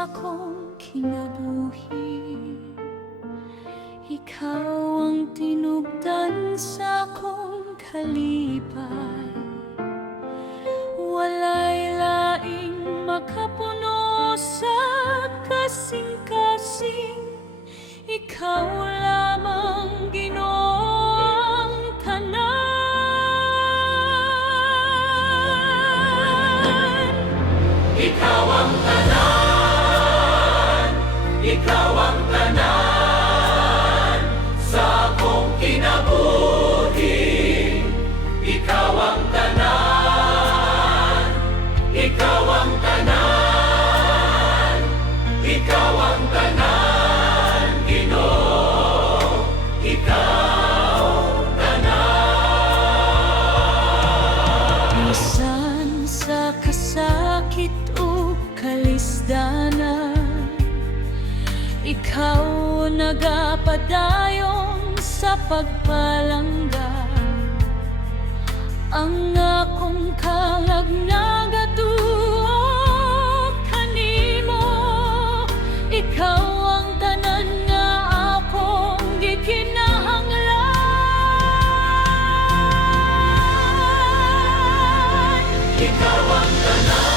sa akong kinabuhi. Ikaw ang tinubdan sa akong kalipay. Walay laing makapuno sa kasing-kasing. Ikaw lamang, Ginoo, ang tanan. Ikaw ang tanan, ikaw ang tanan sa akong kinabuhi. Ikaw ang tanan, ikaw ang tanan, ikaw ang tanan, Ginoo, ikaw tanan. Bisan sa kasakit o kalisdanan, ikaw nagapadayon sa pagpalangga. Ang akong kalag nagatuo kanimo. Ikaw ang tanan nga akong gikinahanglan. Ikaw ang tanan.